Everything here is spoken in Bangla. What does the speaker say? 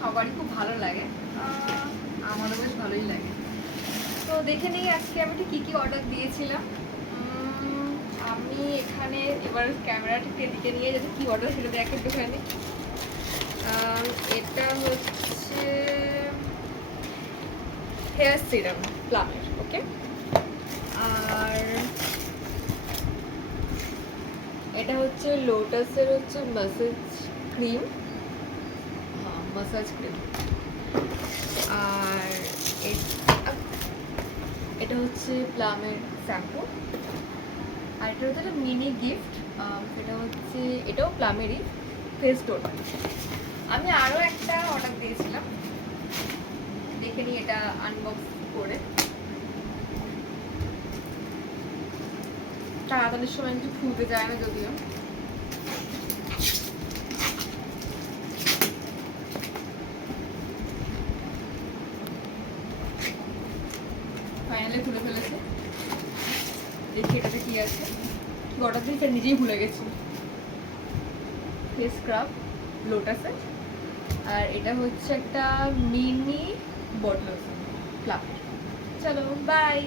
সবারই খুব ভালো লাগে, আমারও বেশ ভালোই লাগে। তো দেখে নিই আজকে আমি ঠিক কী কী অর্ডার দিয়েছিলাম। আমি এখানে এবার ক্যামেরাটাকে এদিকে নিয়ে যাতে কী অর্ডার সেটা দেখে একটুখানি। এটা হচ্ছে হেয়ার সিরাম প্লামের, ওকে। আর এটা হচ্ছে লোটাসের হচ্ছে ম্যাসাজ ক্রিম, ম্যাসাজ ক্রিম। আর এটা হচ্ছে প্লামের শ্যাম্পু। আর এটা হচ্ছে একটা মিনি গিফট, সেটা হচ্ছে এটাও প্লামেরই ফেস টোনার। আমি আরও একটা অর্ডার দিয়েছিলাম, দেখে নিই এটা আনবক্স করে। তাড়াতাড়ির সময় কিছু খুলতে যায় না যদিও। ফাইনালি খুলে ফেলেছে, দেখি এটাতে কি আছে। কি অর্ডার দিয়েছে নিজেই ভুলে গেছি। ফেস স্ক্রাব লোটাসের, আর এটা হচ্ছে একটা মিনি বটল ফ্লাফের। চলো বাই।